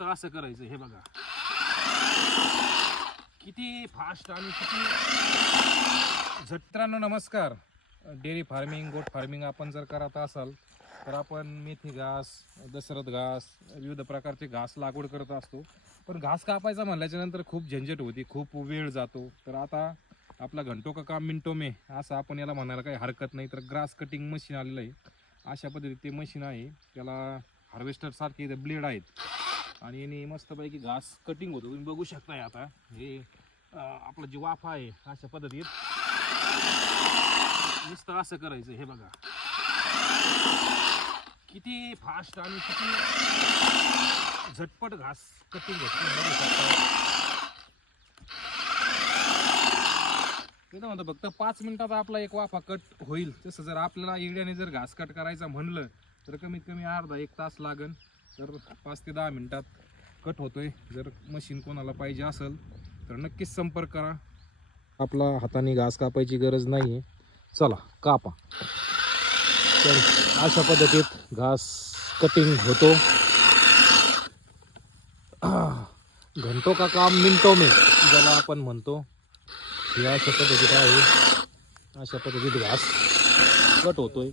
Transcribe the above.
नुसतं असं करायचं. हे बघा किती फास्ट आणि किती झटत्रांनो. नमस्कार. डेअरी फार्मिंग, गोट फार्मिंग आपण जर करत असाल तर आपण मेथी घास, दशरथ घास, विविध प्रकारचे घास लागवड करत असतो. पण घास कापायचा म्हणल्याच्या नंतर खूप झंझट होती, खूप वेळ जातो. तर आता आपला घंटो का काम मिनटो में असं आपण याला म्हणायला काही हरकत नाही. तर ग्रास कटिंग मशीन आलेलं आहे. अशा पद्धतीचे ते मशीन आहे. त्याला हार्वेस्टर सारखे इथे ब्लेड आहेत आणि याने मस्तपैकी घास कटिंग होतो. तुम्ही बघू शकताय. आता हे आपलं जी वाफा आहे अशा पद्धतीत नुसतं असं करायचं. हे बघा किती फास्ट आणि किती झटपट घास कटिंग होतो. बघू शकता. ते म्हणतो फक्त 5 मिनिटात आपला एक वाफा कट होईल. तसं जर आपल्याला इड्याने जर घास कट करायचा म्हणलं तर कमीत कमी अर्धा 1 तास लागेल. तर 5 ते 10 मिनिटात कट होतोय. जर मशीन कोणाला पाहिजे असेल तर नक्कीच संपर्क करा. आपला हाताने घास कापायची गरज नाही आहे. चला कापा. तर अशा पद्धतीत घास कटिंग होतो. घंटो का काम मिनटो में ज्याला आपण म्हणतो. हे अशा पद्धतीत आहे. अशा पद्धतीत घास कट होतोय.